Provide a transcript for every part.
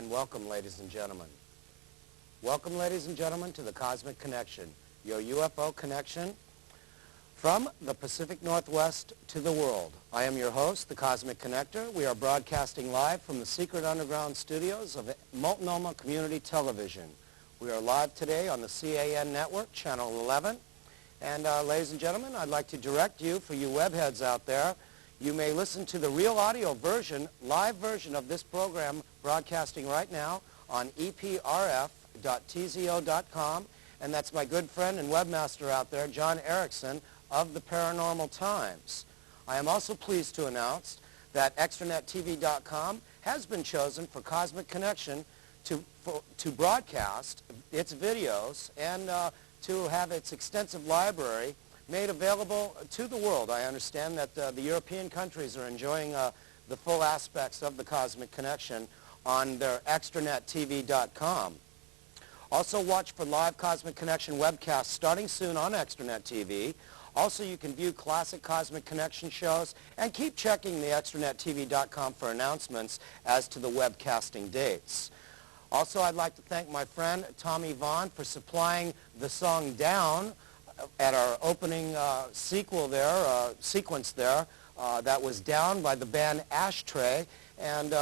And welcome, ladies and gentlemen. Welcome, ladies and gentlemen, to the Cosmic Connection, your UFO connection from the Pacific Northwest to the world. I am your host, the Cosmic Connector. We are broadcasting live from the secret underground studios of Multnomah Community Television. We are live today on the CAN network, channel 11. And ladies and gentlemen, I'd like to direct you, for you webheads out there, you may listen to the real audio version, live version of this program broadcasting right now on eprf.tzio.com. And that's my good friend and webmaster out there, John Erickson of the Paranormal Times. I am also pleased to announce that extranettv.com has been chosen for Cosmic Connection to broadcast its videos and to have its extensive library made available to the world. I understand that the European countries are enjoying the full aspects of the Cosmic Connection on their extranettv.com. Also watch for live Cosmic Connection webcasts starting soon on Extranet TV. Also, you can view classic Cosmic Connection shows and keep checking the extranettv.com for announcements as to the webcasting dates. Also, I'd like to thank my friend Tommy Vaughn for supplying the song Down at our opening sequence there. That was Down by the band Ashtray. And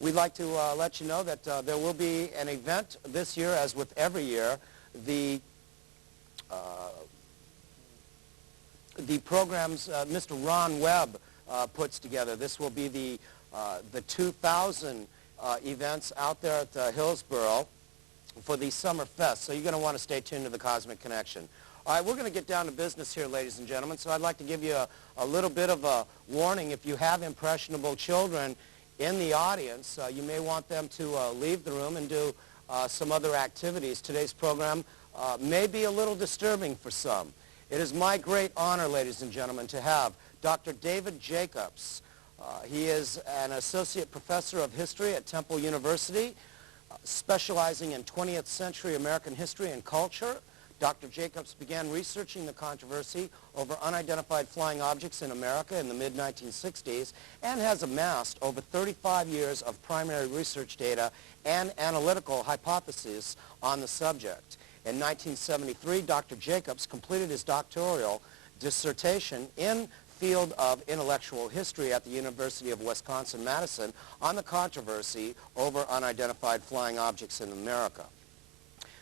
we'd like to let you know that there will be an event this year, as with every year. The programs Mr. Ron Webb puts together. This will be the 2000 events out there at Hillsborough for the Summer Fest. So you're going to want to stay tuned to the Cosmic Connection. All right, we're going to get down to business here, ladies and gentlemen. So I'd like to give you a little bit of a warning. If you have impressionable children in the audience, you may want them to leave the room and do some other activities. Today's program may be a little disturbing for some. It is my great honor, ladies and gentlemen, to have Dr. David Jacobs. He is an associate professor of history at Temple University, specializing in 20th century American history and culture. Dr. Jacobs began researching the controversy over unidentified flying objects in America in the mid-1960s and has amassed over 35 years of primary research data and analytical hypotheses on the subject. In 1973, Dr. Jacobs completed his doctoral dissertation in field of intellectual history at the University of Wisconsin-Madison on the controversy over unidentified flying objects in America.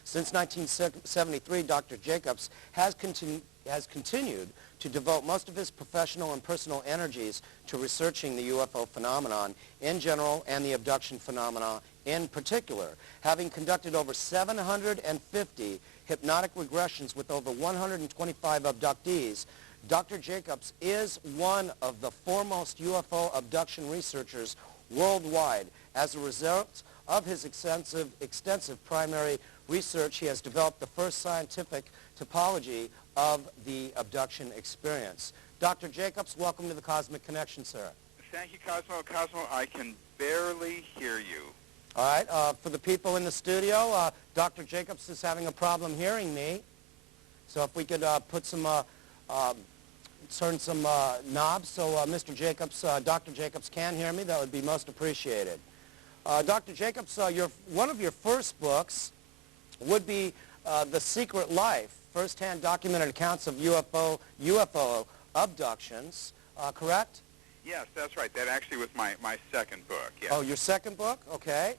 Since 1973, Dr. Jacobs has continued to devote most of his professional and personal energies to researching the UFO phenomenon in general and the abduction phenomena in particular. Having conducted over 750 hypnotic regressions with over 125 abductees, Dr. Jacobs is one of the foremost UFO abduction researchers worldwide. As a result of his extensive primary research, he has developed the first scientific topology of the abduction experience. Dr. Jacobs, welcome to the Cosmic Connection, sir. Thank you, Cosmo. Cosmo, I can barely hear you. All right, for the people in the studio, Dr. Jacobs is having a problem hearing me. So if we could put some, turn some knobs so Mr. Jacobs, Dr. Jacobs can hear me, that would be most appreciated. Dr. Jacobs, one of your first books would be The Secret Life, first-hand documented accounts of UFO abductions, correct? Yes, that's right. That actually was my second book, yes. Oh, your second book? Okay.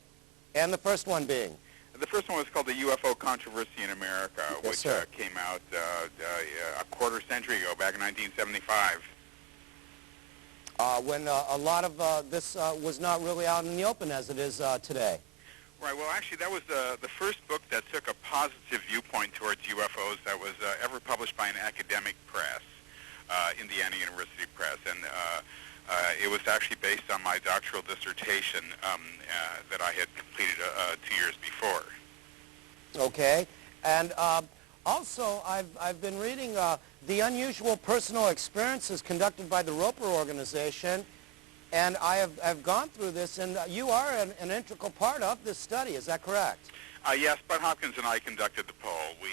And the first one being? The first one was called The UFO Controversy in America, Yes, which sir. Came out a quarter century ago, back in 1975. When a lot of this was not really out in the open as it is today. Right. Well, actually, that was the first book that took a positive viewpoint towards UFOs that was ever published by an academic press, Indiana University Press, and it was actually based on my doctoral dissertation that I had completed 2 years before. Okay. And also, I've been reading the unusual personal experiences conducted by the Roper organization, and I've gone through this, and you are an integral part of this study. Is that correct? Yes, Bud Hopkins and I conducted the poll. We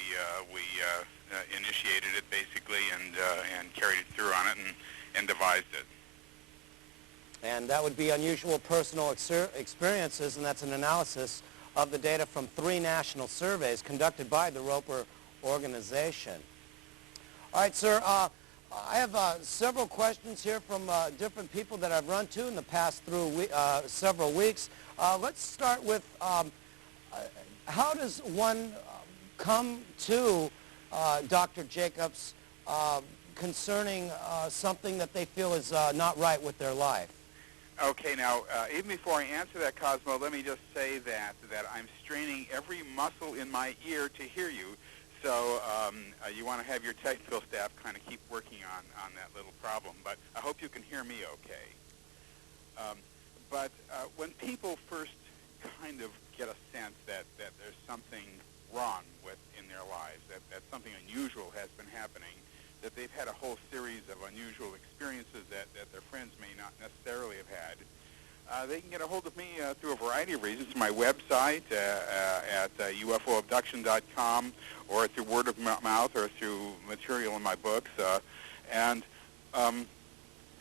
initiated it basically and carried it through on it and devised it. And that would be unusual personal experiences, and that's an analysis of the data from 3 national surveys conducted by the Roper organization. All right, sir, I have several questions here from different people that I've run to in the past several weeks. Let's start with how does one come to Dr. Jacobs concerning something that they feel is not right with their life? Okay, now, even before I answer that, Cosmo, let me just say that I'm straining every muscle in my ear to hear you. So you want to have your technical staff kind of keep working on that little problem. But I hope you can hear me okay. But when people first kind of get a sense that there's something wrong in their lives, that something unusual has been happening, that they've had a whole series of unusual experiences that their friends may not necessarily have had, they can get a hold of me through a variety of reasons. My website at UFOabduction.com, or through word of mouth, or through material in my books. And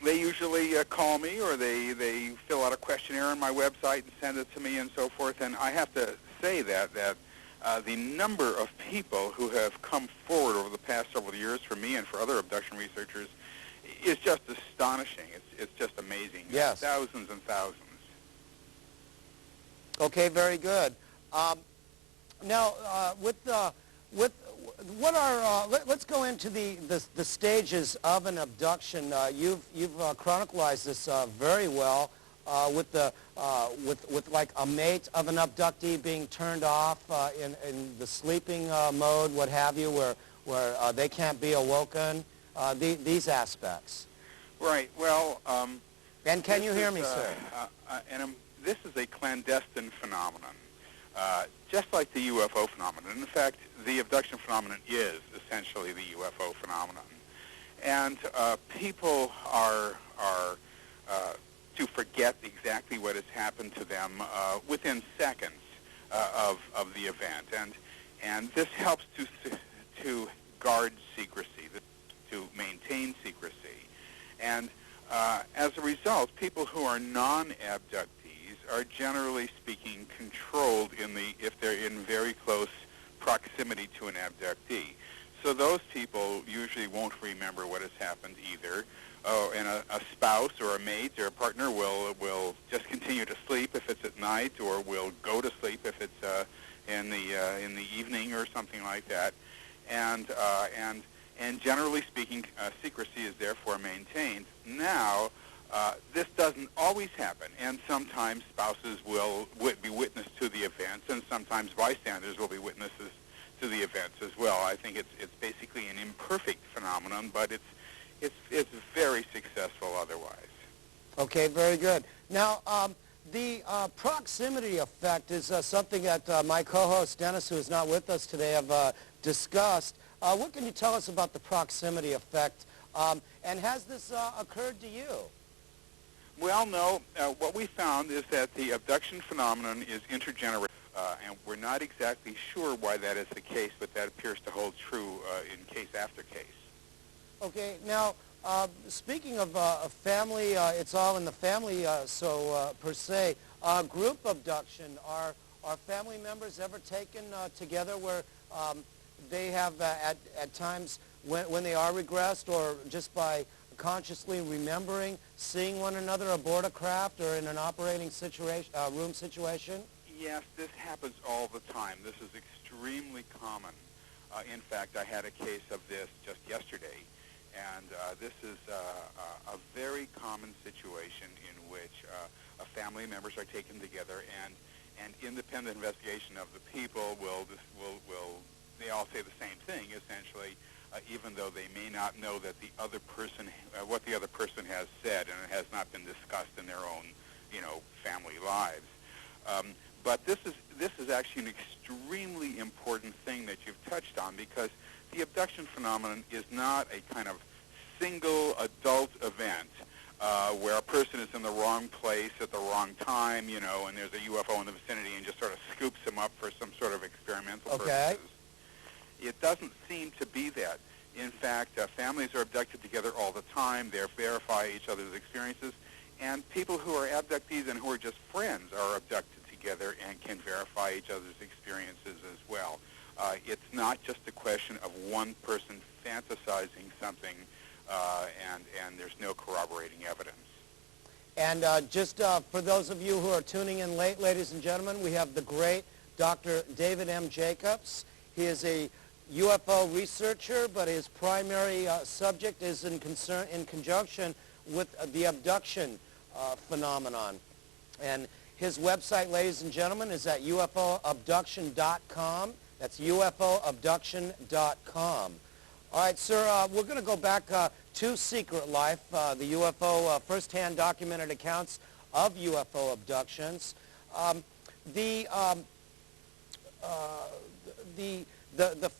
they usually call me, or they fill out a questionnaire on my website and send it to me and so forth. And I have to say that the number of people who have come forward over the past several years for me and for other abduction researchers is just astonishing. It's just amazing. Yes. Thousands and thousands. Okay, very good. Now, let's go into the stages of an abduction. You've chronicalized this very well. With like a mate of an abductee being turned off in the sleeping mode, what have you, where they can't be awoken, these aspects. Right. Well, and can you hear me, sir? This is a clandestine phenomenon, just like the UFO phenomenon. In fact, the abduction phenomenon is essentially the UFO phenomenon, and people are to forget exactly what has happened to them within seconds of the event, and this helps to guard secrecy, to maintain secrecy, and as a result, people who are non-abductees are generally speaking controlled if they're in very close proximity to an abductee. So those people usually won't remember what has happened either. Oh, and a spouse or a mate or a partner will just continue to sleep if it's at night, or will go to sleep if it's in the evening or something like that. And generally speaking, secrecy is therefore maintained. Now, this doesn't always happen, and sometimes spouses will be witness to the events, and sometimes bystanders will be witnesses to the events as well. I think it's basically an imperfect phenomenon, but it's very successful otherwise. Okay, very good. Now, the proximity effect is something that my co-host Dennis, who is not with us today, have discussed. What can you tell us about the proximity effect, and has this occurred to you? Well, no. What we found is that the abduction phenomenon is intergenerational, and we're not exactly sure why that is the case, but that appears to hold true in case after case. Okay, now, speaking of family, it's all in the family, per se. Group abduction, are family members ever taken together where they have at times when they are regressed, or just by consciously remembering seeing one another aboard a craft or in an operating room situation? Yes, this happens all the time. This is extremely common. In fact, I had a case of this just yesterday. And this is a very common situation in which family members are taken together, and independent investigation of the people will they all say the same thing essentially, even though they may not know that the other person what the other person has said, and it has not been discussed in their own family lives. But this is actually an extremely important thing that you've touched on, because the abduction phenomenon is not a kind of single adult event where a person is in the wrong place at the wrong time, and there's a UFO in the vicinity and just sort of scoops him up for some sort of experimental purposes. It doesn't seem to be that. In fact, families are abducted together all the time. They verify each other's experiences, And people who are abductees and who are just friends are abducted together and can verify each other's experiences as well. It's not just a question of one person fantasizing something and there's no corroborating evidence. And just for those of you who are tuning in late, ladies and gentlemen, we have the great Dr. David M. Jacobs. He is a UFO researcher, but his primary subject is in conjunction with the abduction phenomenon. And his website, ladies and gentlemen, is at ufoabduction.com. That's ufoabduction.com. All right, sir, we're going to go back to Secret Life, the UFO first-hand documented accounts of UFO abductions. The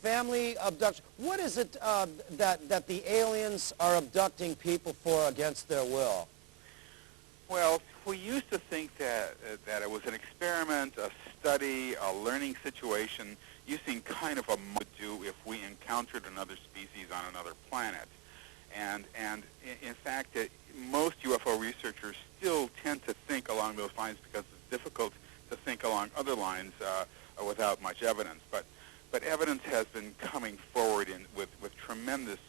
family abduction, what is it that the aliens are abducting people for against their will? Well, we used to think that it was an experiment, a study, a learning situation, using kind of a do if we encountered another species on another planet. And in fact, most UFO researchers still tend to think along those lines because it's difficult to think along other lines without much evidence. But evidence has been coming forward with tremendous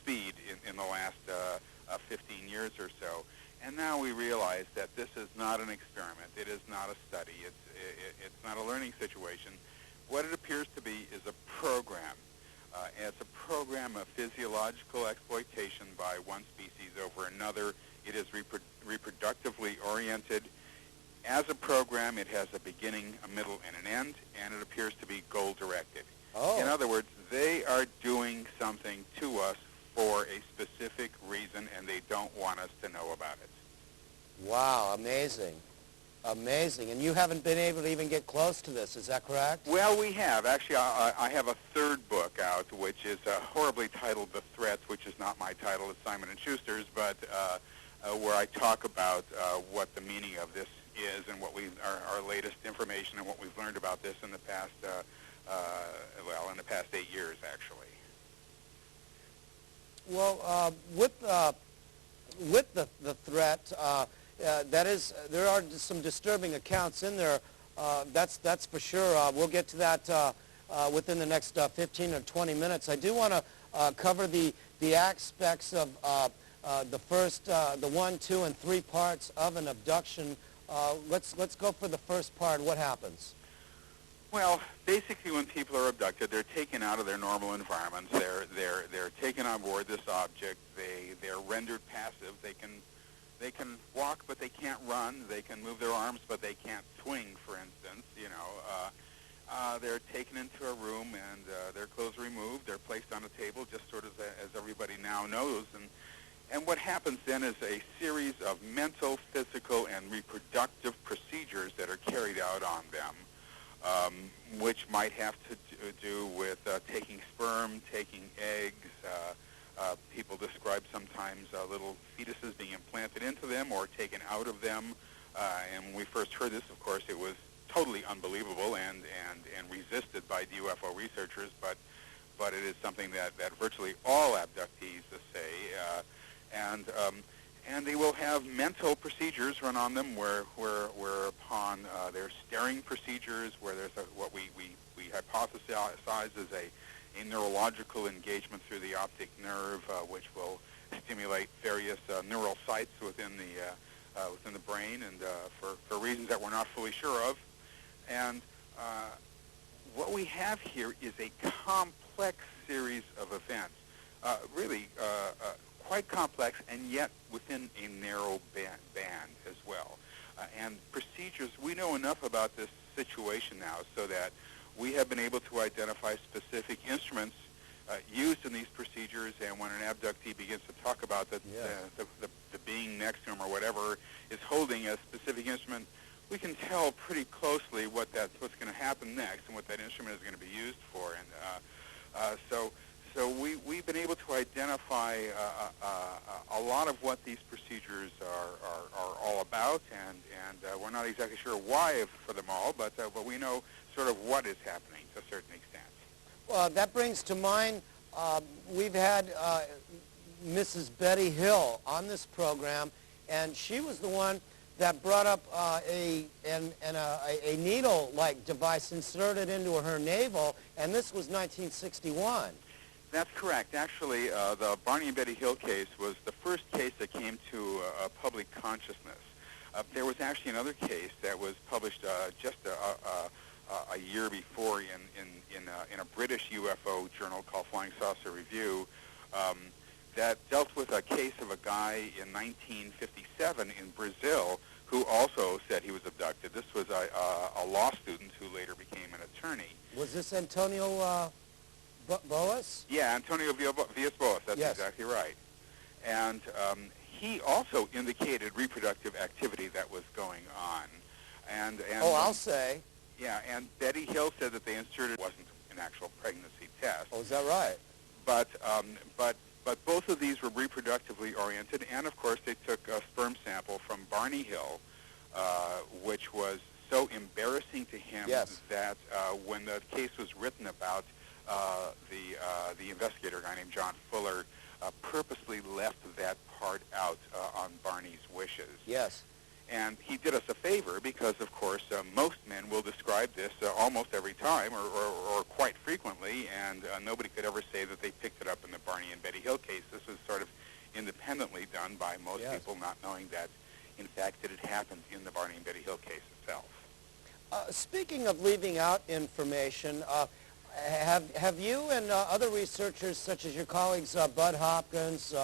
speed in the last 15 years or so. And now we realize that this is not an experiment. It is not a study. It's not a learning situation. What it appears to be is a program. It's a program of physiological exploitation by one species over another. It is reproductively oriented. As a program, it has a beginning, a middle, and an end, and it appears to be goal-directed. Oh. In other words, they are doing something to us for a specific reason, and they don't want us to know about it. Wow, amazing. Amazing. And you haven't been able to even get close to this, is that correct? Well, we have. Actually, I have a third book out, which is horribly titled The Threats, which is not my title. It's Simon & Schuster's, but where I talk about what the meaning of this is and what our latest information and what we've learned about this in the past, in the past 8 years, actually. Well, with the threat, that is, there are some disturbing accounts in there. That's for sure. We'll get to that within the next 15 or 20 minutes. I do want to cover the aspects of the first, the 1, 2, and 3 parts of an abduction. Let's go for the first part. What happens? Well, basically, when people are abducted, they're taken out of their normal environments. They're taken on board this object. They're rendered passive. They can walk, but they can't run. They can move their arms, but they can't swing, for instance. They're taken into a room and their clothes removed. They're placed on a table, just sort of as everybody now knows. And what happens then is a series of mental, physical, and reproductive procedures that are carried out on them. Which might have to do with taking sperm, taking eggs. People describe sometimes little fetuses being implanted into them or taken out of them. And when we first heard this, of course, it was totally unbelievable and resisted by the UFO researchers. But it is something that virtually all abductees say. And they will have mental procedures run on them whereupon there's staring procedures where there's what we hypothesize is a neurological engagement through the optic nerve, which will stimulate various neural sites within the brain, and for reasons that we're not fully sure of. And what we have here is a complex series of events, really quite complex, and yet within a narrow band as well. And procedures, we know enough about this situation now so that we have been able to identify specific instruments used in these procedures, and when an abductee begins to talk about the being next to him or whatever is holding a specific instrument, we can tell pretty closely what's going to happen next and what that instrument is going to be used for. And so we've been able to identify a lot of what these procedures are all about, and we're not exactly sure why for them all, but we know sort of what is happening to a certain extent. Well, that brings to mind, we've had Mrs. Betty Hill on this program, and she was the one that brought up a needle-like device inserted into her navel, and this was 1961. That's correct. Actually, the Barney and Betty Hill case was the first case that came to public consciousness. There was actually another case that was published just a year before in a British UFO journal called Flying Saucer Review that dealt with a case of a guy in 1957 in Brazil who also said he was abducted. This was a law student who later became an attorney. Was this Antonio Boas? Yeah, Antonio Villas-Boas, that's yes. exactly right. And he also indicated reproductive activity that was going on. And oh, I'll say. Yeah, and Betty Hill said that they inserted wasn't an actual pregnancy test. Oh, is that right? But both of these were reproductively oriented, and of course they took a sperm sample from Barney Hill, which was so embarrassing to him yes. that when the case was written about, the investigator, a guy named John Fuller, purposely left that part out on Barney's wishes. Yes. And he did us a favor because, of course, most men will describe this almost every time or quite frequently, and nobody could ever say that they picked it up in the Barney and Betty Hill case. This was sort of independently done by most yes. people, not knowing that, in fact, that it happened in the Barney and Betty Hill case itself. Speaking of leaving out information, have you and other researchers, such as your colleagues Bud Hopkins,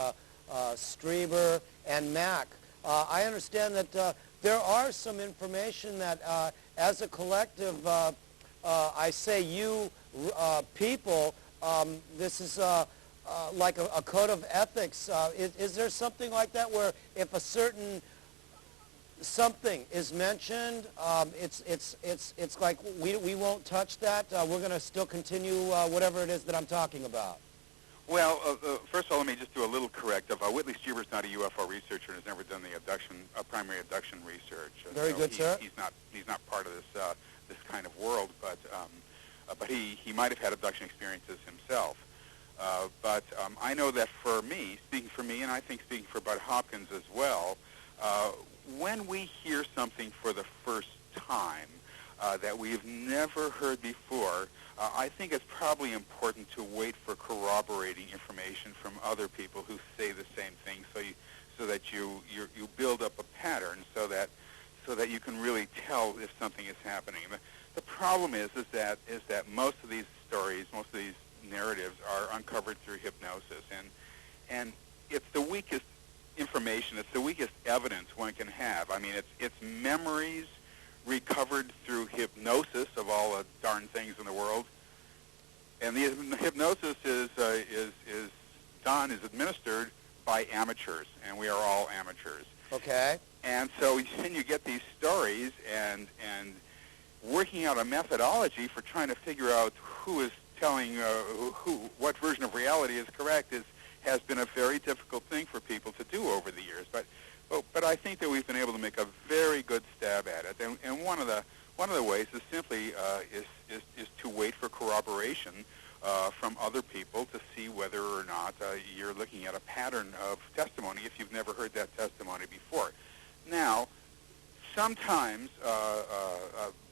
Strieber, and Mack, I understand that there are some information that, as a collective, I say you people, this is like a code of ethics. Is there something like that where if a certain something is mentioned, it's like we won't touch that. We're going to still continue whatever it is that I'm talking about. Well, first of all, let me just do a little corrective. Whitley Strieber's not a UFO researcher and has never done the primary abduction research. Very good, sir. He's not part of this kind of world, but he might have had abduction experiences himself. But I know that for me, speaking for me, and I think speaking for Bud Hopkins as well, when we hear something for the first time that we've never heard before, I think it's probably important to wait for corroborating information from other people who say the same thing, so that you build up a pattern, so that you can really tell if something is happening. The problem is that most of these stories, most of these narratives are uncovered through hypnosis, and it's the weakest information, it's the weakest evidence one can have. I mean, it's memories recovered through hypnosis of all the darn things in the world, and the hypnosis is administered by amateurs, and we are all amateurs. Okay. And so then you get these stories, and working out a methodology for trying to figure out who is telling what version of reality is correct has been a very difficult thing for people to do over the years. But I think that we've been able to make a very good stab at it. And one of the ways is simply is to wait for corroboration from other people to see whether or not you're looking at a pattern of testimony if you've never heard that testimony before. Now, sometimes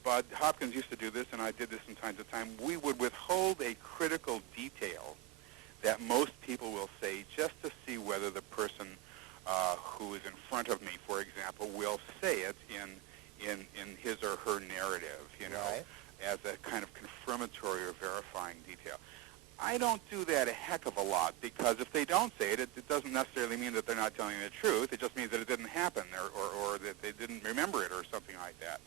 Bud Hopkins used to do this, and I did this from time to time. We would withhold a critical detail that most people will say just to see whether the person who is in front of me, for example, will say it in his or her narrative, right, as a kind of confirmatory or verifying detail. I don't do that a heck of a lot, because if they don't say it, it doesn't necessarily mean that they're not telling the truth. It just means that it didn't happen, or that they didn't remember it, or something like that.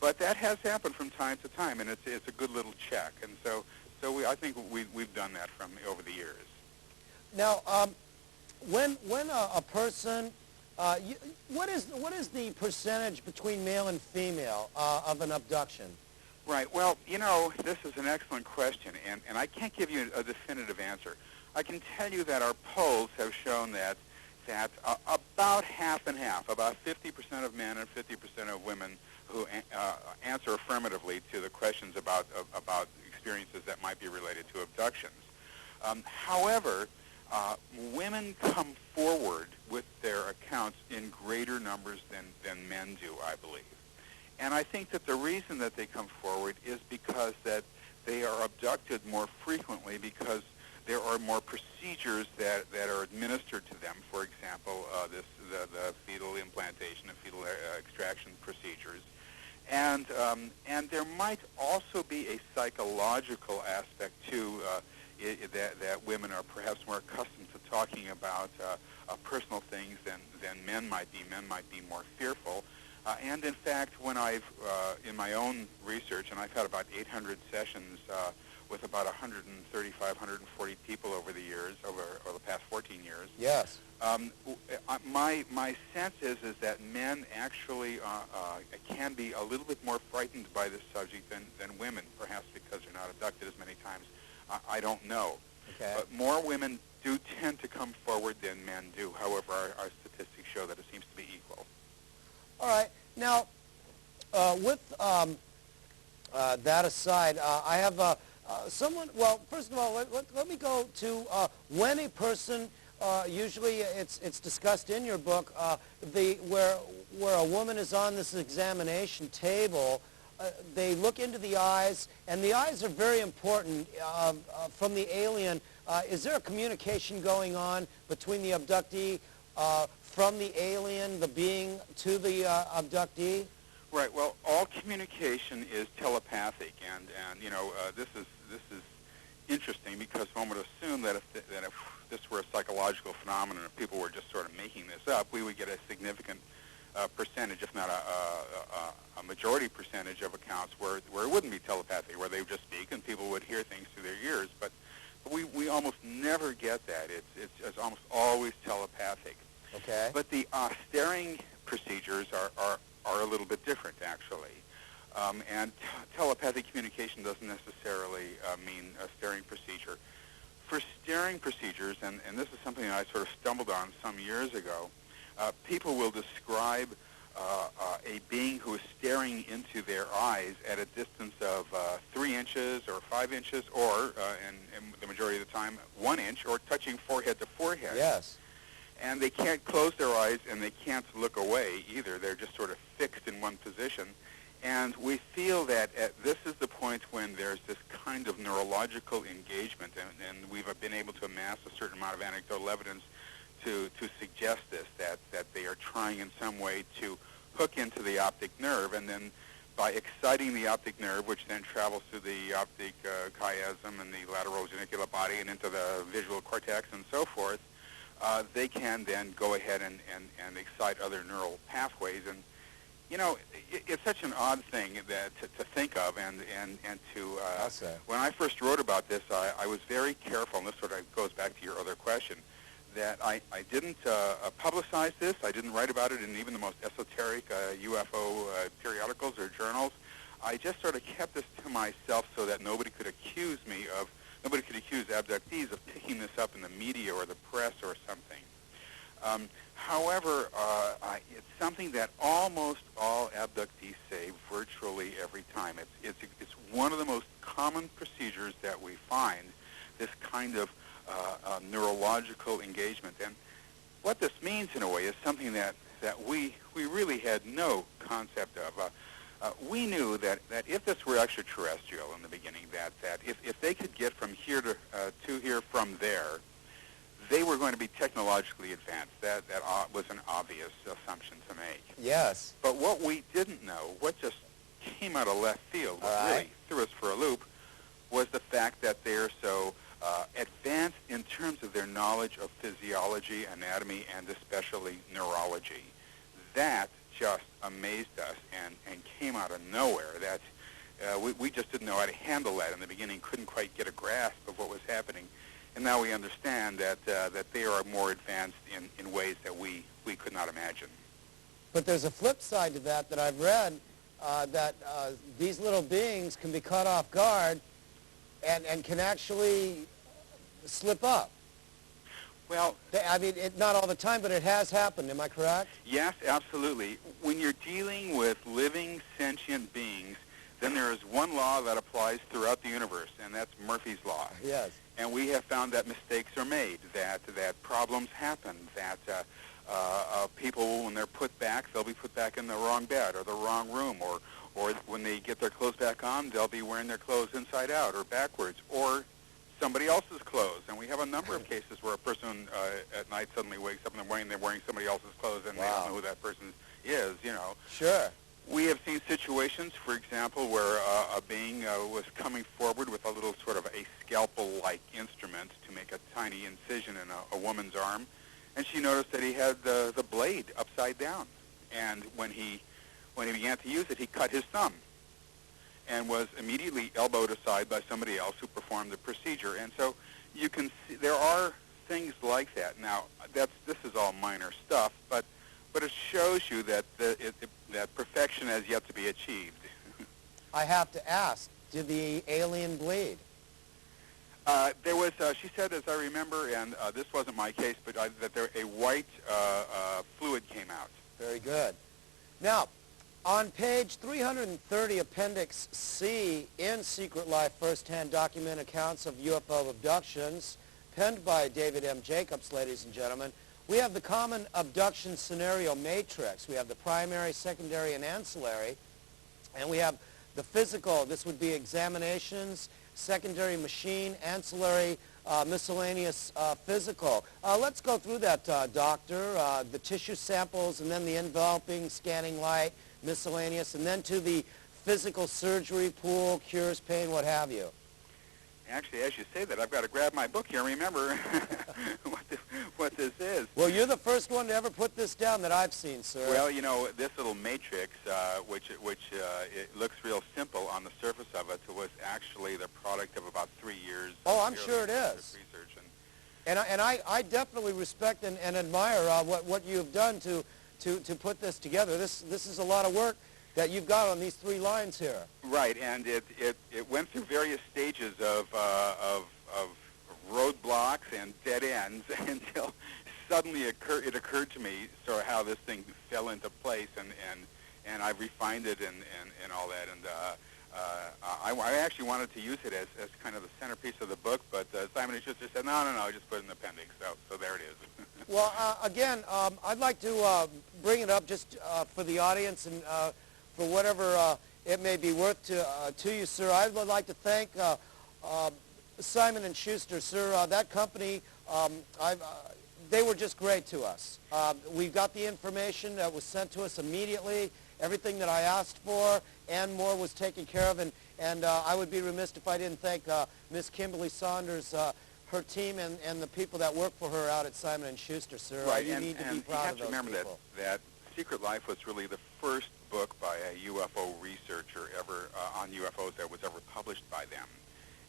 But that has happened from time to time, and it's a good little check. And so I think we've done that from over the years. Now, when a person, what is the percentage between male and female of an abduction? Right. Well, this is an excellent question, and I can't give you a definitive answer. I can tell you that our polls have shown that about half and half, about 50% of men and 50% of women who answer affirmatively to the questions about experiences that might be related to abductions. However, women come forward with their accounts in greater numbers than men do, I believe. And I think that the reason that they come forward is because that they are abducted more frequently because there are more procedures that are administered to them. For example, the fetal implantation and fetal extraction procedures. And there might also be a psychological aspect, too, that women are perhaps more accustomed to talking about personal things than men might be. Men might be more fearful. And in fact, when I've, in my own research, and I've had about 800 sessions with about 135, 140 people over the years, over the past 14 years. Yes. My sense is that men actually can be a little bit more frightened by this subject than women, perhaps because they're not abducted as many times. I don't know. Okay. But more women do tend to come forward than men do. However, our statistics show that it seems to be equal. All right. Now, with that aside, I have someone, well, first of all, let me go to when a person, usually it's discussed in your book, where a woman is on this examination table, they look into the eyes, and the eyes are very important from the alien. Is there a communication going on between the abductee from the alien, the being, to the abductee? Right. Well, all communication is telepathic, and you know this is interesting because one would assume that if this were a psychological phenomenon, if people were just sort of making this up, we would get a significant percentage, if not a majority percentage of accounts where it wouldn't be telepathy, where they would just speak and people would hear things through their ears. But we almost never get that. It's almost always telepathic. Okay. But the staring procedures are a little bit different, actually. And telepathic communication doesn't necessarily mean a staring procedure. For staring procedures, and this is something I sort of stumbled on some years ago, people will describe a being who is staring into their eyes at a distance of 3 inches or 5 inches or, in the majority of the time, 1 inch, or touching forehead to forehead. Yes. And they can't close their eyes and they can't look away either. They're just sort of fixed in one position. And we feel that this is the point when there's this kind of neurological engagement, and we've been able to amass a certain amount of anecdotal evidence to suggest this, that they are trying in some way to hook into the optic nerve, and then by exciting the optic nerve, which then travels through the optic chiasm and the lateral genicular body and into the visual cortex and so forth, they can then go ahead and excite other neural pathways. And you know, it's such an odd thing that to think of, and to when I first wrote about this, I was very careful, and this sort of goes back to your other question, that I didn't publicize this. I didn't write about it in even the most esoteric UFO periodicals or journals. I just sort of kept this to myself so that nobody could accuse abductees of picking this up in the media or the press or something. However, it's something that almost all abductees say virtually every time. It's one of the most common procedures that we find, this kind of neurological engagement. And what this means, in a way, is something that we really had no concept of. We knew that if this were extraterrestrial in the beginning, that if they could get from here to here from there, they were going to be technologically advanced. That was an obvious assumption to make. Yes. But what we didn't know, what just came out of left field, what really threw us for a loop, was the fact that they're so advanced in terms of their knowledge of physiology, anatomy, and especially neurology. That just amazed us and came out of nowhere. That we just didn't know how to handle that in the beginning, couldn't quite get a grasp of what was happening. And now we understand that they are more advanced in ways that we could not imagine. But there's a flip side to that I've read, that these little beings can be caught off guard and can actually slip up. Well, I mean, not all the time, but it has happened. Am I correct? Yes, absolutely. When you're dealing with living, sentient beings then there is one law that applies throughout the universe, and that's Murphy's Law. Yes. And we have found that mistakes are made, that problems happen, that people, when they're put back, they'll be put back in the wrong bed or the wrong room, or when they get their clothes back on, they'll be wearing their clothes inside out or backwards, or somebody else's clothes. And we have a number of cases where a person at night suddenly wakes up in the morning, they're wearing somebody else's clothes, and they don't know who that person is, you know. Sure. We have seen situations, for example, where a being was coming forward with a little sort of a scalpel-like instrument to make a tiny incision in a woman's arm, and she noticed that he had the blade upside down. And when he began to use it, he cut his thumb and was immediately elbowed aside by somebody else who performed the procedure. And so you can see there are things like that. Now, this is all minor stuff, but it shows you that that perfection has yet to be achieved. I have to ask, did the alien bleed? There was, she said, as I remember, and this wasn't my case, but that a white fluid came out. Very good. Now, on page 330, Appendix C, in Secret Life, First-Hand Document Accounts of UFO Abductions, penned by David M. Jacobs, ladies and gentlemen, we have the common abduction scenario matrix. We have the primary, secondary, and ancillary. And we have the physical. This would be examinations, secondary machine, ancillary, miscellaneous physical. Let's go through that, Doctor. The tissue samples, and then the enveloping, scanning light, miscellaneous, and then to the physical surgery, pool, cures, pain, what have you. Actually, as you say that, I've got to grab my book here and remember what this is. Well, you're the first one to ever put this down that I've seen, sir. Well, you know, this little matrix, which it looks real simple on the surface of it, was actually the product of about 3 years. Oh, I'm sure it is. Research and I definitely respect and admire what you've done to put this together. This is a lot of work that you've got on these 3 lines here. Right, and it went through various stages of roadblocks and dead ends until suddenly it occurred to me sort of how this thing fell into place, and I've refined it and all that. And I actually wanted to use it as kind of the centerpiece of the book, but Simon & Schuster said, no, just put it in the appendix. So there it is. Well, again, I'd like to bring it up just for the audience and for whatever it may be worth to you, sir. I would like to thank Simon & Schuster, sir. That company, they were just great to us. We got the information that was sent to us immediately. Everything that I asked for and more was taken care of, and I would be remiss if I didn't thank Miss Kimberly Saunders, her team, and the people that work for her out at Simon & Schuster, sir. Right, You need to be proud of those remember people. that Secret Life was really the first book by a UFO researcher ever on UFOs that was ever published by them.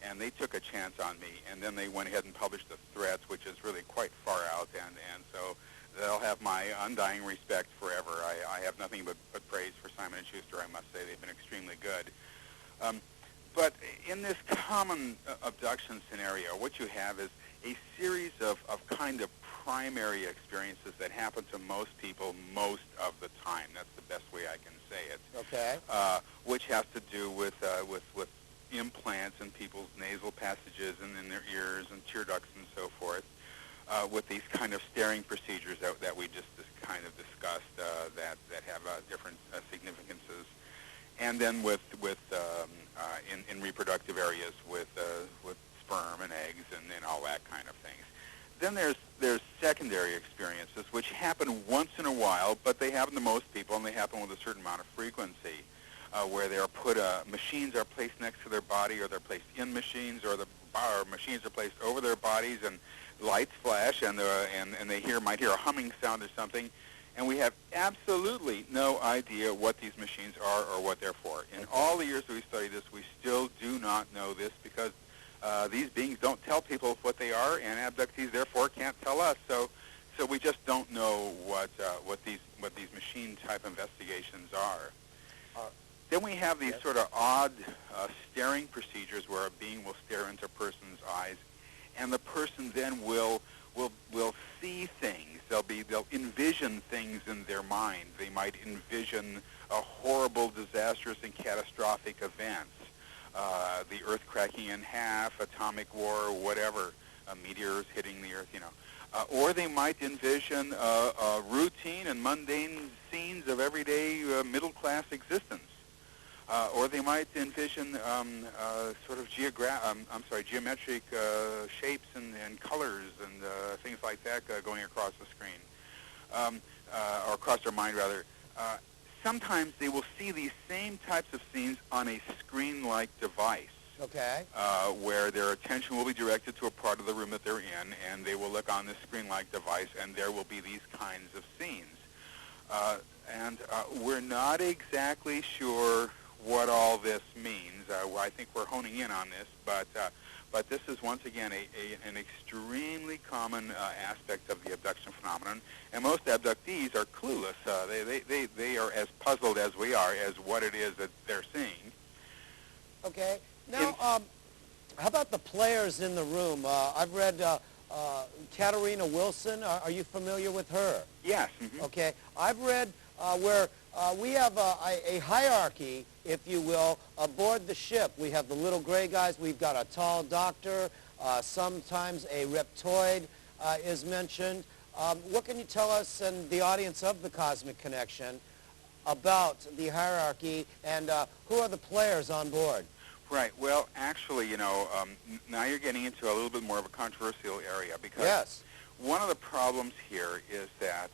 And they took a chance on me, and then they went ahead and published the Threats, which is really quite far out, and so they'll have my undying respect forever. I have nothing but praise for Simon & Schuster, I must say. They've been extremely good. But in this common abduction scenario, what you have is a series of kind of primary experiences that happen to most people most of the time. That's the best way I can say it. Okay. Which has to do with implants in people's nasal passages and in their ears and tear ducts and so forth, with these kind of staring procedures that we just kind of discussed that have different significances, and then in reproductive areas with sperm and eggs and all that kind of things. Then there's secondary experiences which happen once in a while, but they happen to most people, and they happen with a certain amount of frequency, where they are put machines are placed next to their body, or they're placed in machines, or machines are placed over their bodies, and lights flash, and they might hear a humming sound or something, and we have absolutely no idea what these machines are or what they're for. In all the years that we study this, we still do not know this, because these beings don't tell people what they are, and abductees therefore can't tell us. So we just don't know what these machine type investigations are. Then we have these sort of odd staring procedures where a being will stare into a person's eyes, and the person then will will see things. They'll envision things in their mind. They might envision horrible, disastrous, and catastrophic events. The Earth cracking in half, atomic war, whatever, meteors hitting the Earth, or they might envision routine and mundane scenes of everyday middle-class existence. Or they might envision sort of geometric shapes and colors and things like that going across the screen, or across their mind, rather. Sometimes they will see these same types of scenes on a screen-like device. Okay. Where their attention will be directed to a part of the room that they're in, and they will look on this screen-like device, and there will be these kinds of scenes. And we're not exactly sure what all this means. I think we're honing in on this, but this is once again an extremely common aspect of the abduction phenomenon, and most abductees are clueless. They are as puzzled as we are as what it is that they're seeing. Okay. Now, how about the players in the room? I've read Katarina Wilson. Are you familiar with her? Yes. Mm-hmm. Okay. I've read where we have a hierarchy, if you will, aboard the ship. We have the little gray guys. We've got a tall doctor. Sometimes a reptoid is mentioned. What can you tell us and the audience of the Cosmic Connection about the hierarchy, and who are the players on board? Right. Well, actually, now you're getting into a little bit more of a controversial area, because yes, one of the problems here is that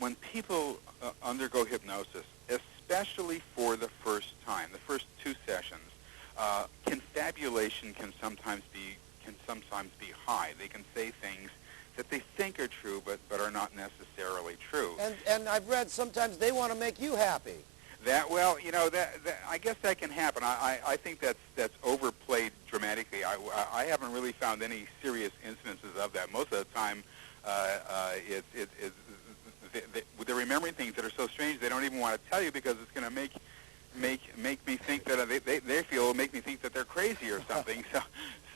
when people undergo hypnosis, especially for the first time, the first 2 sessions, confabulation can sometimes be high. They can say things that they think are true, but are not necessarily true. And I've read sometimes they want to make you happy. That I guess that can happen. I think that's overplayed dramatically. I haven't really found any serious instances of that. Most of the time, they're remembering things that are so strange they don't even want to tell you, because it's going to make me think that they feel will make me think that they're crazy or something.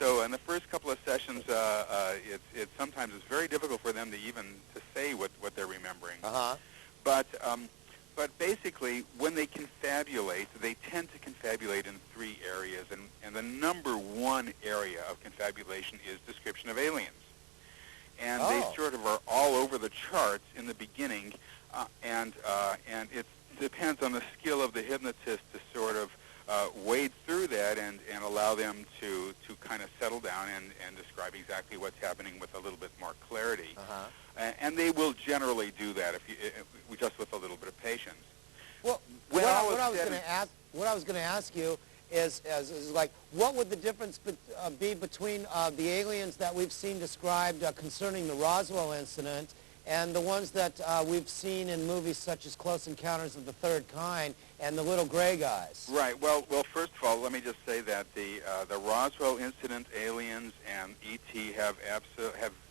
So in the first couple of sessions, it sometimes is very difficult for them to say what they're remembering. But basically, when they confabulate, they tend to confabulate in 3 areas, and the number 1 area of confabulation is description of aliens. And they sort of are all over the charts in the beginning, and it depends on the skill of the hypnotist to sort of wade through that and allow them to kind of settle down and describe exactly what's happening with a little bit more clarity. And they will generally do that just with a little bit of patience. Well, what I was going to ask you is like, what would the difference be between the aliens that we've seen described concerning the Roswell incident and the ones that we've seen in movies such as Close Encounters of the Third Kind and the little gray guys? Right. Well, first of all, let me just say that the Roswell incident, aliens, and ET have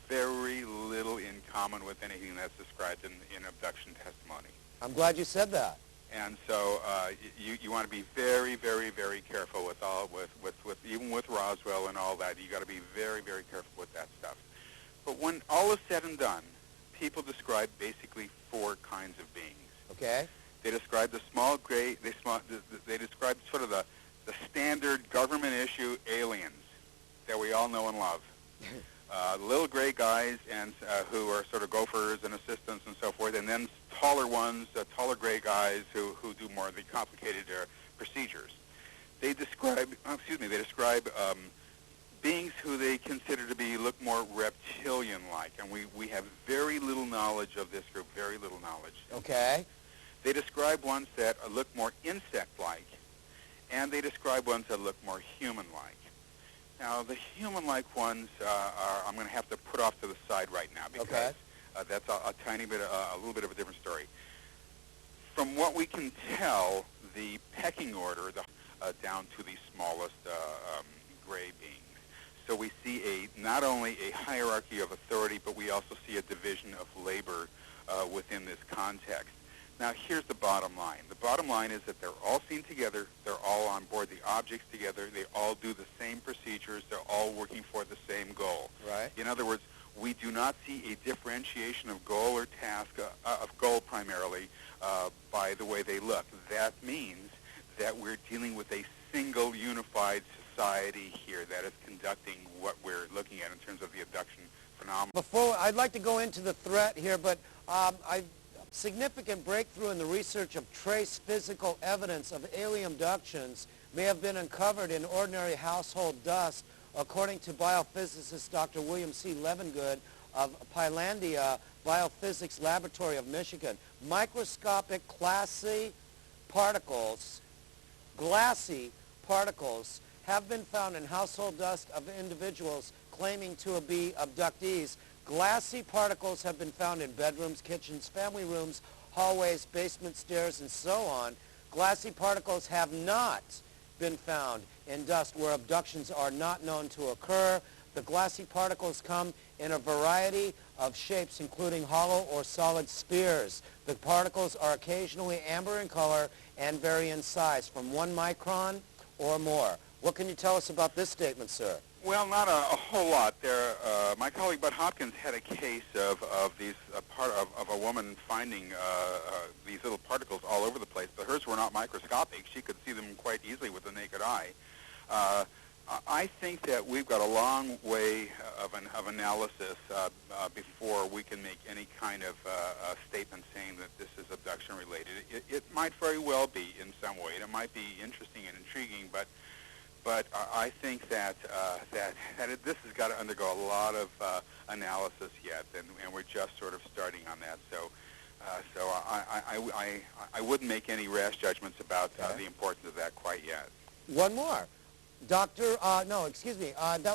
very little in common with anything that's described in abduction testimony. I'm glad you said that. And so you want to be very, very, very careful with even with Roswell and all that. You got to be very, very careful with that stuff. But when all is said and done, people describe basically 4 kinds of beings. Okay. They describe the small gray. They describe sort of the standard government issue aliens that we all know and love. Little gray guys and who are sort of gophers and assistants and so forth, and then taller ones, taller gray guys who do more of the complicated procedures. They describe beings who they consider to look more reptilian-like, and we have very little knowledge of this group, very little knowledge. Okay. They describe ones that look more insect-like, and they describe ones that look more human-like. Now, the human-like ones I'm going to have to put off to the side right now, because that's a little bit of a different story. From what we can tell, the pecking order down to the smallest gray beings. So we see not only a hierarchy of authority, but we also see a division of labor within this context. Now, here's the bottom line. The bottom line is that they're all seen together. They're all on board the objects together. They all do the same procedures. They're all working for the same goal. Right. In other words, We do not see a differentiation of goal or task, of goal primarily, by the way they look. That means that we're dealing with a single unified society here that is conducting what we're looking at in terms of the abduction phenomenon. Before, I'd like to go into the threat here, but significant breakthrough in the research of trace physical evidence of alien abductions may have been uncovered in ordinary household dust, according to biophysicist Dr. William C. Levengood of Pylandia Biophysics Laboratory of Michigan. Microscopic glassy particles have been found in household dust of individuals claiming to be abductees. Glassy particles have been found in bedrooms, kitchens, family rooms, hallways, basement stairs, and so on. Glassy particles have not been found in dust where abductions are not known to occur. The glassy particles come in a variety of shapes, including hollow or solid spheres. The particles are occasionally amber in color and vary in size from 1 micron or more. What can you tell us about this statement, sir? Well, not a whole lot. My colleague Bud Hopkins had a case of these of a woman finding these little particles all over the place, but hers were not microscopic. She could see them quite easily with the naked eye. I think that we've got a long way of analysis before we can make any kind of statement saying that this is abduction related. It might very well be in some way. It might be interesting and intriguing, but I think that this has got to undergo a lot of analysis yet, and we're just sort of starting on that. So I wouldn't make any rash judgments about the importance of that quite yet. One more. That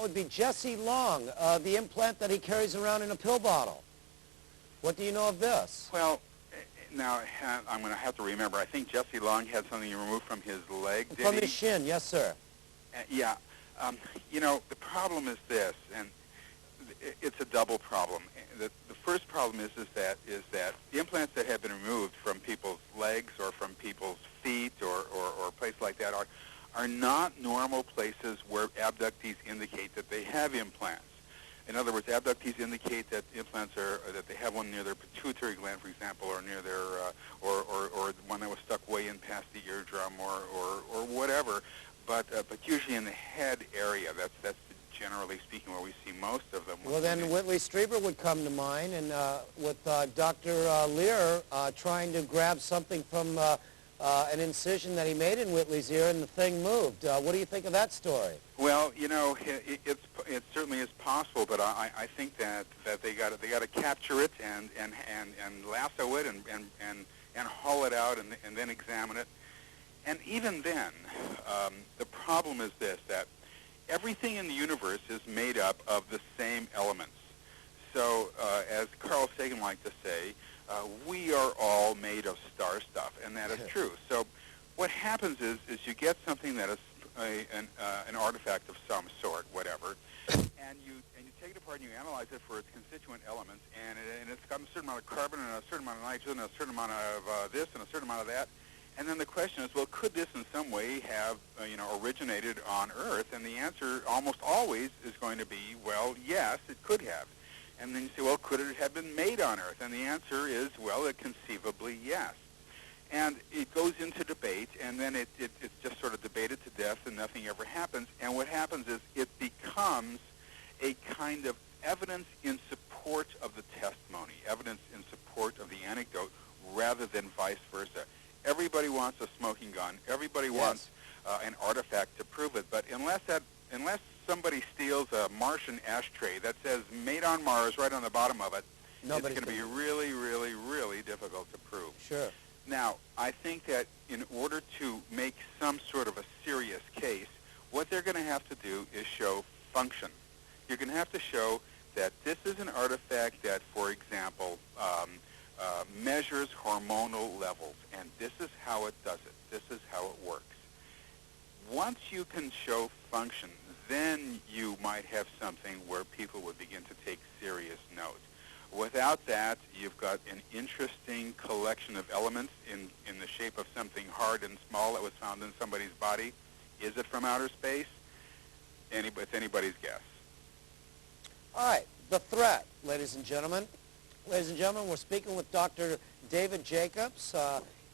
would be Jesse Long, the implant that he carries around in a pill bottle. What do you know of this? Well, now I'm going to have to remember. I think Jesse Long had something removed from his leg, did From he? his shin, yes, sir. Yeah. The problem is this, and it's a double problem. The first problem is that the implants that have been removed from people's legs or from people's feet or places like that are not normal places where abductees indicate that they have implants. In other words, abductees indicate that implants that they have one near their pituitary gland, for example, or near their or one that was stuck way in past the eardrum or whatever. But usually in the head area, that's generally speaking where we see most of them. Well, then Whitley Strieber would come to mind, and with Dr. Lear trying to grab something from an incision that he made in Whitley's ear, and the thing moved. What do you think of that story? Well, it certainly is possible, but I think that they got to capture it and lasso it and haul it out and then examine it. And even then, the problem is this, that everything in the universe is made up of the same elements. So, as Carl Sagan liked to say, we are all made of star stuff, and that is true. So what happens is you get something that is an artifact of some sort, whatever, and you take it apart and you analyze it for its constituent elements, and it's got a certain amount of carbon and a certain amount of nitrogen and a certain amount of this and a certain amount of that. And then the question is, well, could this in some way have, originated on Earth? And the answer almost always is going to be, well, yes, it could have. And then you say, well, could it have been made on Earth? And the answer is, well, conceivably, yes. And it goes into debate, and then it's just sort of debated to death, and nothing ever happens. And what happens is it becomes a kind of evidence in support of the testimony, evidence in support of the anecdote, rather than vice versa. Everybody wants a smoking gun. Everybody wants an artifact to prove it. But unless somebody steals a Martian ashtray that says "Made on Mars" right on the bottom of it, it's going to be really, really, really difficult to prove. Sure. Now, I think that in order to make some sort of a serious case, what they're going to have to do is show function. You're going to have to show that this is an artifact that, for example, measures hormonal levels, and this is how it does it. This is how it works. Once you can show function, then you might have something where people would begin to take serious note. Without that, you've got an interesting collection of elements in the shape of something hard and small that was found in somebody's body. Is it from outer space? It's anybody's guess. All right. the threat, ladies and gentlemen. Ladies and gentlemen, we're speaking with Dr. David Jacobs.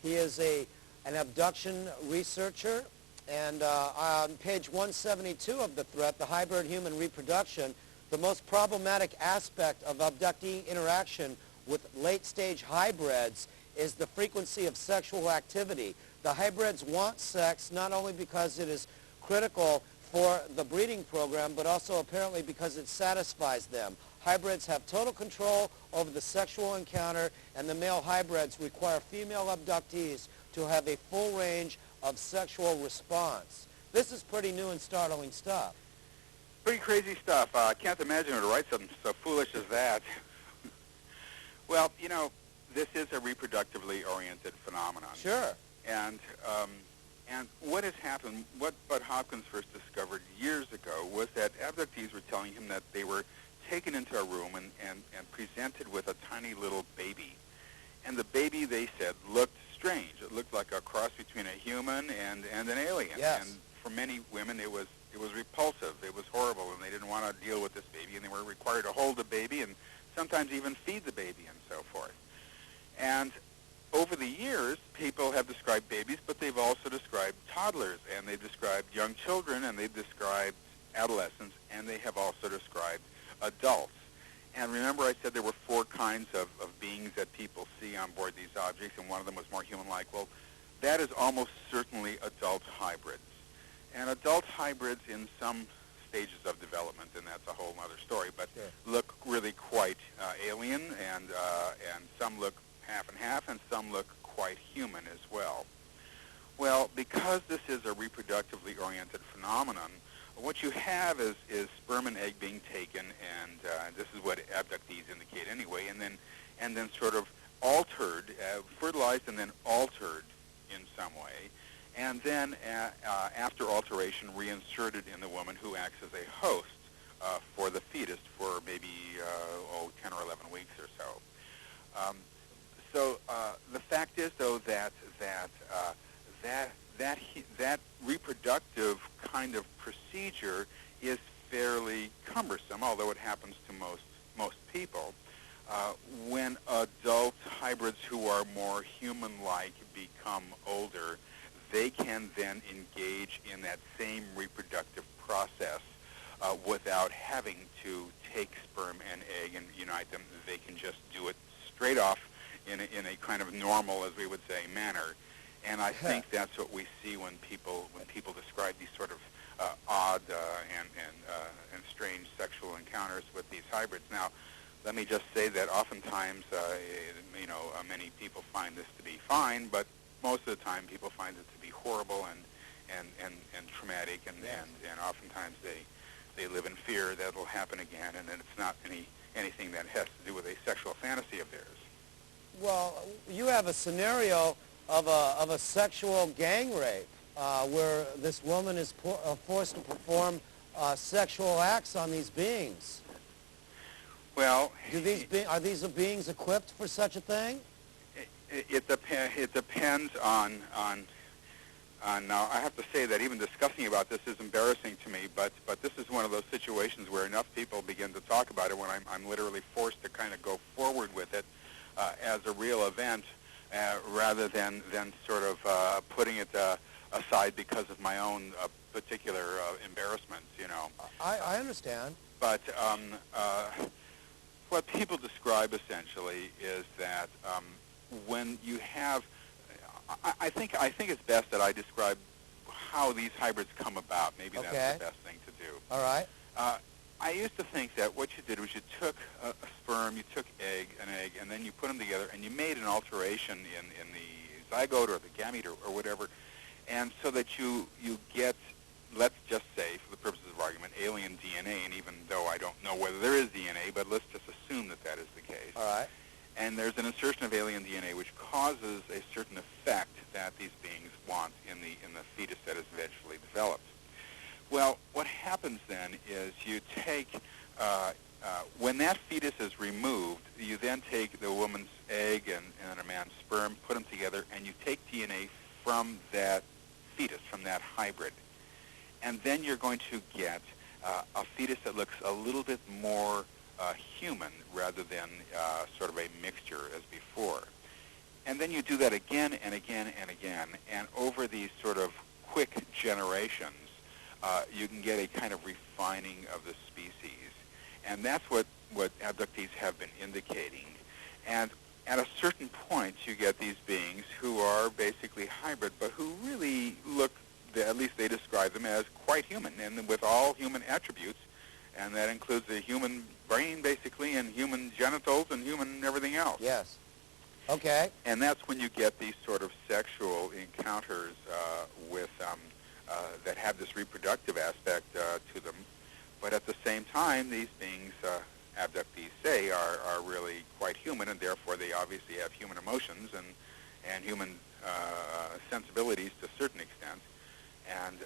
He is an abduction researcher. And on page 172 of the threat, the hybrid human reproduction, the most problematic aspect of abductee interaction with late-stage hybrids is the frequency of sexual activity. The hybrids want sex not only because it is critical for the breeding program, but also apparently because it satisfies them. Hybrids have total control over the sexual encounter, and the male hybrids require female abductees to have a full range of sexual response. This is pretty new and startling stuff. Pretty crazy stuff. I can't imagine her to write something so foolish as that. Well, you know, this is a reproductively oriented phenomenon. Sure. And what has happened, what Bud Hopkins first discovered years ago was that abductees were telling him that they were taken into a room and presented with a tiny little baby. And the baby, they said, looked strange. It looked like a cross between a human and an alien. Yes. And for many women, it was repulsive. It was horrible, and they didn't want to deal with this baby, and they were required to hold the baby and sometimes even feed the baby and so forth. And over the years, people have described babies, but they've also described toddlers, and they've described young children, and they've described adolescents, and they have also described adults. And remember I said there were four kinds of beings that people see on board these objects, and one of them was more human-like. Well, that is almost certainly adult hybrids. And adult hybrids in some stages of development, and that's a whole other story, but sure, look really quite alien, and some look half and half, and some look quite human as well. Well, because this is a reproductively oriented phenomenon, what you have is sperm and egg being taken, and this is what abductees indicate anyway, and then sort of altered, fertilized and then altered in some way, and then after alteration reinserted in the woman, who acts as a host for the fetus for maybe 10 or 11 weeks or so. So the fact is, though, that reproductive kind of procedure is fairly cumbersome, although it happens to most people. When adult hybrids who are more human-like become older, they can then engage in that same reproductive process without having to take sperm and egg and unite them. They can just do it straight off in a kind of normal, as we would say, manner. And I think that's what we see when people describe these sort of odd and strange sexual encounters with these hybrids. Now, let me just say that oftentimes, many people find this to be fine, but most of the time people find it to be horrible and traumatic, and oftentimes they live in fear that it'll happen again, and that it's not anything that has to do with a sexual fantasy of theirs. Well, you have a scenario of a sexual gang rape where this woman is forced to perform sexual acts on these beings. Well, Are these beings equipped for such a thing? It depends on. Now, I have to say that even discussing about this is embarrassing to me, but this is one of those situations where enough people begin to talk about it when I'm literally forced to kind of go forward with it as a real event, rather than sort of putting it aside because of my own particular embarrassments, you know. I understand. But what people describe essentially is that when you have, I think it's best that I describe how these hybrids come about. Maybe that's the best thing to do. All right. I used to think that what you did was you took a sperm, you took an egg, and then you put them together, and you made an alteration in the zygote or the gamete or whatever, and so that you get, let's just say, for the purposes of argument, alien DNA, and even though I don't know whether there is DNA, but let's just assume that that is the case. All right. And there's an insertion of alien DNA which causes a certain effect that these beings want in the fetus that is eventually developed. Well, what happens then is you take, when that fetus is removed, you then take the woman's egg and a man's sperm, put them together, and you take DNA from that fetus, from that hybrid. And then you're going to get a fetus that looks a little bit more human rather than sort of a mixture as before. And then you do that again and again and again, and over these sort of quick generations, you can get a kind of refining of the species. And that's what abductees have been indicating. And at a certain point, you get these beings who are basically hybrid, but who really look, at least they describe them as quite human, and with all human attributes, and that includes a human brain, basically, and human genitals, and human everything else. Yes. Okay. And that's when you get these sort of sexual encounters with that have this reproductive aspect to them. But at the same time, these beings, abductees say, are really quite human, and therefore they obviously have human emotions and human sensibilities to a certain extent. And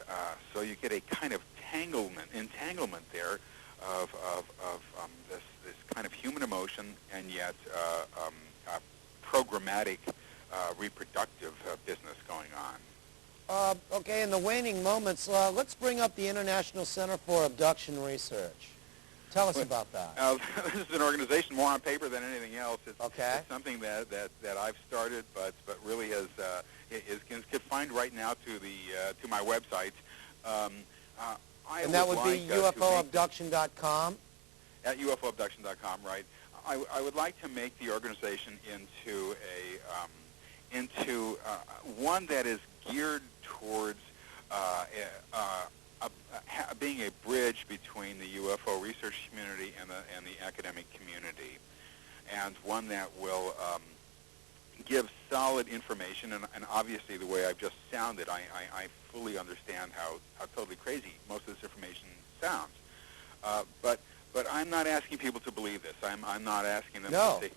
so you get a kind of entanglement there of this kind of human emotion and yet programmatic reproductive business going on. Okay, in the waning moments, let's bring up the International Center for Abduction Research. Tell us about that. This is an organization more on paper than anything else. It's something that I've started, but really can find right now to my website. And that would be UFOabduction.com? At UFOabduction.com, right. I would like to make the organization into one that is geared towards being a bridge between the UFO research community and the academic community, and one that will give solid information. And obviously, the way I've just sounded, I fully understand how totally crazy most of this information sounds. But I'm not asking people to believe this. I'm not asking them to say.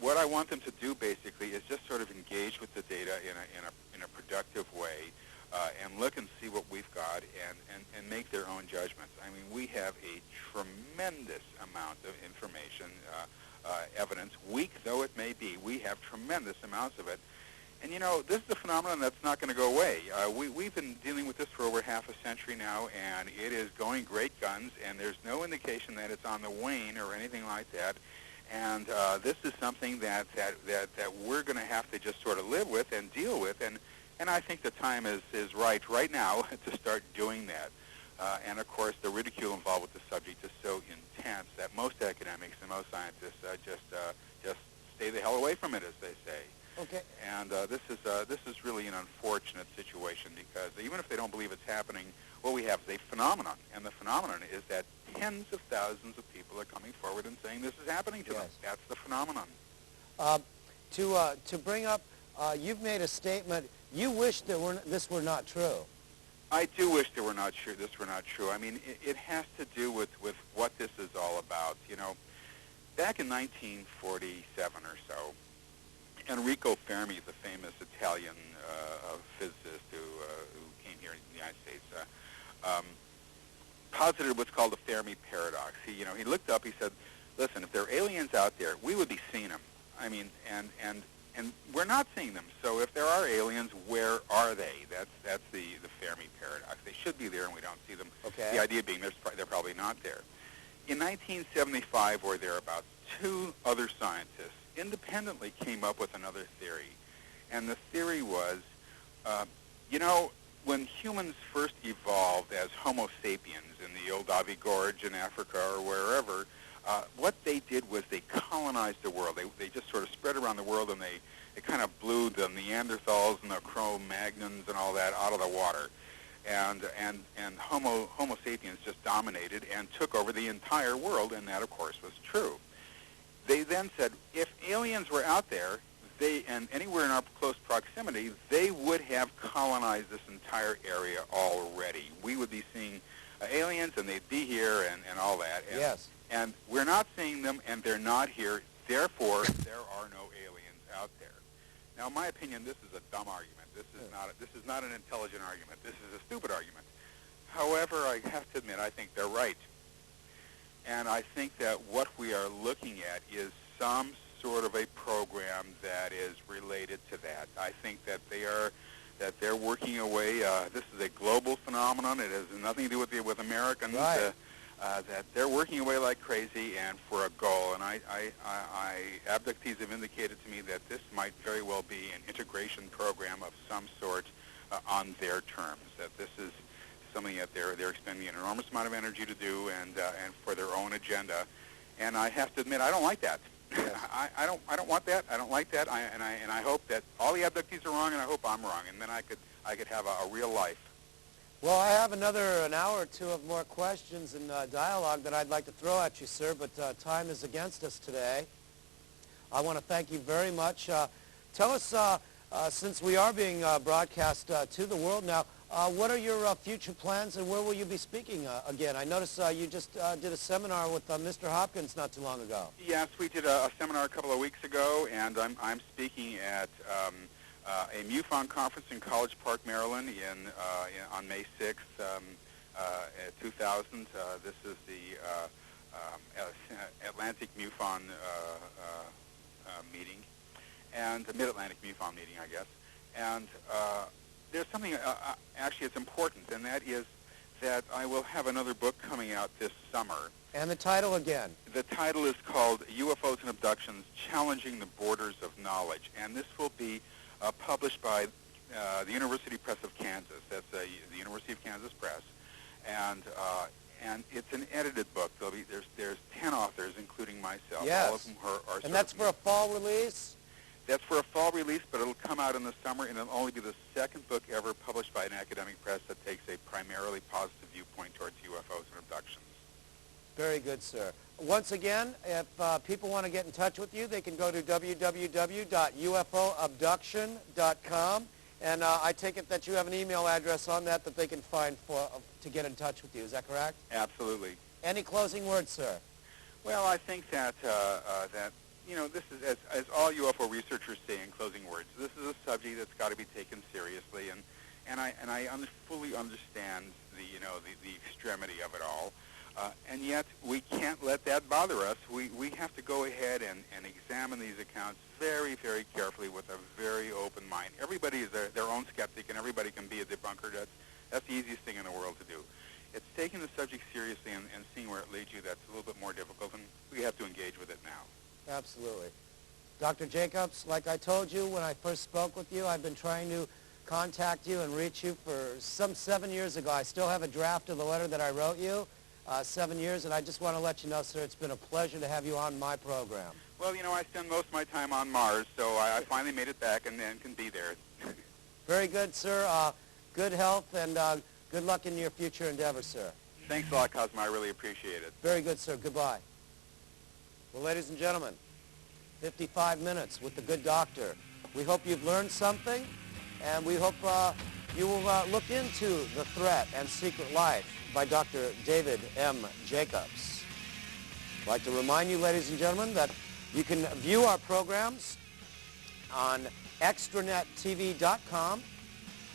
What I want them to do basically is just sort of engage with the data in a productive way, and look and see what we've got and make their own judgments. I mean, we have a tremendous amount of information, evidence, weak though it may be. We have tremendous amounts of it. And, you know, this is a phenomenon that's not going to go away. We've been dealing with this for over half a century now, and it is going great guns, and there's no indication that it's on the wane or anything like that. And this is something that we're going to have to just sort of live with and deal with. And I think the time is right now to start doing that. And, of course, the ridicule involved with the subject is so intense that most academics and most scientists just stay the hell away from it, as they say. Okay. And this is really an unfortunate situation, because even if they don't believe it's happening, what we have is a phenomenon, and the phenomenon is that tens of thousands of people are coming forward and saying this is happening to them. That's the phenomenon. To bring up, you've made a statement. You wish that this were not true. I do wish this were not true. I mean, it has to do with what this is all about. You know, back in 1947 or so, Enrico Fermi, the famous Italian physicist who came here in the United States, posited what's called the Fermi paradox. He looked up. He said, "Listen, if there are aliens out there, we would be seeing them. I mean, and we're not seeing them. So if there are aliens, where are they? That's the Fermi paradox. They should be there, and we don't see them. Okay. The idea being they're probably not there." In 1975 or thereabouts, two other scientists independently came up with another theory. And the theory was, when humans first evolved as Homo sapiens in the Olduvai Gorge in Africa or wherever, what they did was they colonized the world. They just sort of spread around the world, and they kind of blew the Neanderthals and the Cro-Magnons and all that out of the water. And Homo sapiens just dominated and took over the entire world, and that, of course, was true. They then said, if aliens were out there, and anywhere in our close proximity, they would have colonized this entire area already. We would be seeing aliens, and they'd be here and all that. And, yes. And we're not seeing them, and they're not here. Therefore, there are no aliens out there. Now, in my opinion, this is a dumb argument. This is not an intelligent argument. This is a stupid argument. However, I have to admit, I think they're right. And I think that what we are looking at is some sort of a program that is related to that. I think that they're working away. This is a global phenomenon. It has nothing to do with Americans. Right. that they're working away like crazy and for a goal. And abductees have indicated to me that this might very well be an integration program of some sort on their terms, that this is something that they're expending an enormous amount of energy to do and for their own agenda. And I have to admit, I don't like that. Yes. I don't want that. I don't like that. And I hope that all the abductees are wrong, and I hope I'm wrong, and then I could have a real life. Well, I have an hour or two of more questions and dialogue that I'd like to throw at you, sir, but time is against us today. I want to thank you very much. Tell us, since we are being broadcast to the world now, what are your future plans, and where will you be speaking again? I noticed you just did a seminar with Mr. Hopkins not too long ago. Yes, we did a seminar a couple of weeks ago, and I'm speaking at a MUFON conference in College Park, Maryland, on May 6th, 2000. This is the Atlantic MUFON meeting, and the Mid-Atlantic MUFON meeting, I guess. And there's something actually it's important, and that is that I will have another book coming out this summer. And the title again? The title is called UFOs and Abductions, Challenging the Borders of Knowledge, and this will be published by the University Press of Kansas. That's the University of Kansas Press, and it's an edited book. There's 10 authors, including myself. Yes. All of them are. And that's for a fall release? That's for a fall release, but it'll come out in the summer, and it'll only be the second book ever published by an academic press that takes a primarily positive viewpoint towards UFOs and abductions. Very good, sir. Once again, if people want to get in touch with you, they can go to www.ufoabduction.com, and I take it that you have an email address on that they can find to get in touch with you. Is that correct? Absolutely. Any closing words, sir? Well, I think that this is, as all UFO researchers say in closing words, this is a subject that's got to be taken seriously, and I fully understand the extremity of it all. And yet, we can't let that bother us. We have to go ahead and examine these accounts very, very carefully with a very open mind. Everybody is their own skeptic, and everybody can be a debunker. That's the easiest thing in the world to do. It's taking the subject seriously and seeing where it leads you that's a little bit more difficult, and we have to engage with it now. Absolutely. Dr. Jacobs, like I told you when I first spoke with you, I've been trying to contact you and reach you for some 7 years ago. I still have a draft of the letter that I wrote you. 7 years, and I just want to let you know, sir, it's been a pleasure to have you on my program. Well, I spend most of my time on Mars, so I finally made it back and can be there. Very good, sir. Good health and good luck in your future endeavors, sir. Thanks a lot, Cosmo. I really appreciate it. Very good, sir. Goodbye. Well, ladies and gentlemen, 55 minutes with the good doctor. We hope you've learned something, and we hope you will look into The Threat and Secret Life by Dr. David M. Jacobs. I'd like to remind you, ladies and gentlemen, that you can view our programs on extranettv.com.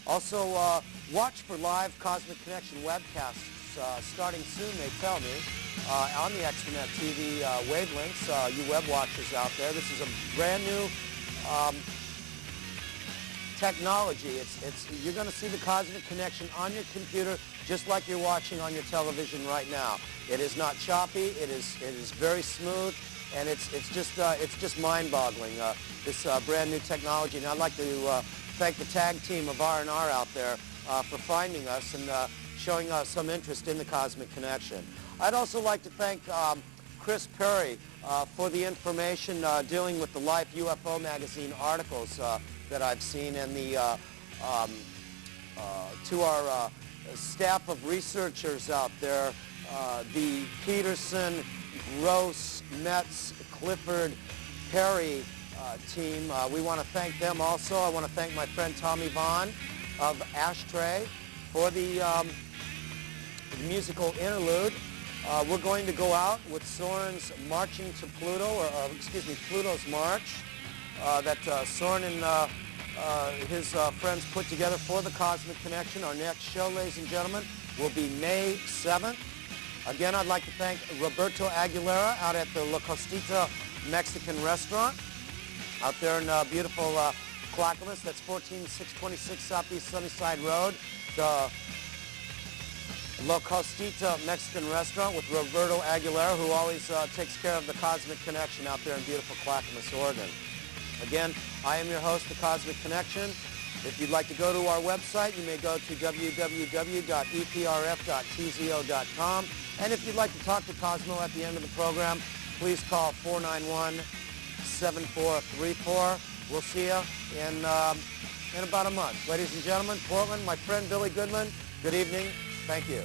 Also, watch for live Cosmic Connection webcasts starting soon, they tell me, on the Extranet TV wavelengths, you web watchers out there. This is a brand new technology. You're going to see the Cosmic Connection on your computer just like you're watching on your television right now. It is not choppy. It is very smooth, and it's just mind-boggling. This brand new technology, and I'd like to thank the tag team of R&R out there for finding us and showing us some interest in the Cosmic Connection. I'd also like to thank Chris Perry for the information dealing with the Life UFO magazine articles that I've seen, and to our staff of researchers out there, the Peterson, Gross, Metz, Clifford, Perry team. We want to thank them also. I want to thank my friend Tommy Vaughn of Ashtray for the musical interlude. We're going to go out with Soren's Marching to Pluto, Pluto's March, that Soren and his friends put together for the Cosmic Connection. Our next show, ladies and gentlemen, will be May 7th. Again, I'd like to thank Roberto Aguilera out at the La Costita Mexican restaurant out there in beautiful Clackamas. That's 14626 Southeast Sunnyside Road. La Costita Mexican restaurant with Roberto Aguilera, who always takes care of the Cosmic Connection out there in beautiful Clackamas, Oregon. Again, I am your host, The Cosmic Connection. If you'd like to go to our website, you may go to www.eprf.dzo.com. And if you'd like to talk to Cosmo at the end of the program, please call 491-7434. We'll see you in about a month. Ladies and gentlemen, Portland, my friend Billy Goodman, good evening. Thank you.